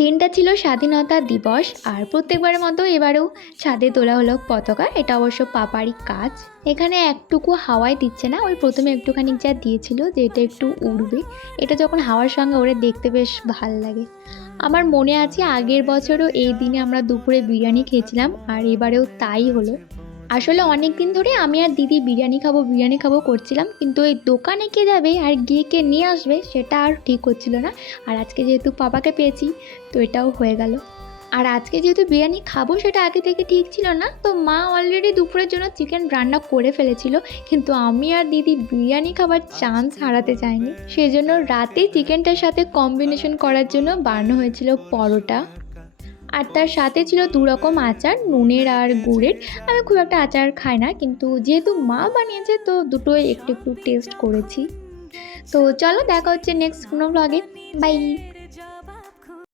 দিনটা ছিল স্বাধীনতা দিবস, আর প্রত্যেকবারের মতো এবারেও ছাদে তোলা হলো পতাকা। এটা অবশ্য পাপারই কাজ। এখানে একটুকু হাওয়াই দিচ্ছে না, ওই প্রথমে একটুখানি যা দিয়েছিল যে এটা একটু উড়বে। এটা যখন হাওয়ার সঙ্গে ওরে দেখতে বেশ ভাল লাগে। আমার মনে আছে আগের বছরও এই দিনে আমরা দুপুরে বিরিয়ানি খেয়েছিলাম, আর এবারেও তাই হলো। আসলে অনেক দিন ধরে আমি আর দিদি বিরিয়ানি খাবো করছিলাম, কিন্তু ওই দোকানে কে যাবে আর গিয়ে কে নিয়ে আসবে সেটা আর ঠিক হচ্ছিল না। আর আজকে যেহেতু পাপাকে পেয়েছি, তো এটাও হয়ে গেল। আর আজকে যেহেতু বিরিয়ানি খাবো সেটা আগে থেকে ঠিক ছিল না, তো মা অলরেডি দুপুরের জন্য চিকেন রান্না করে ফেলেছিল, কিন্তু আমি আর দিদি বিরিয়ানি খাবার চান্স হারাতে চাইনি। সেজন্য রাতে চিকেনটার সাথে কম্বিনেশন করার জন্য বানানো হয়েছিল পরোটা, আর তার সাথে ছিল দু রকম আচার, নুনের আর গুড়ের। আমি খুব একটা আচার খাই না, কিন্তু যেহেতু মা বানিয়েছে তো দুটোই একটু একটু টেস্ট করেছি। তো চলো দেখা হচ্ছে নেক্সট কোনো ব্লগে। বাই।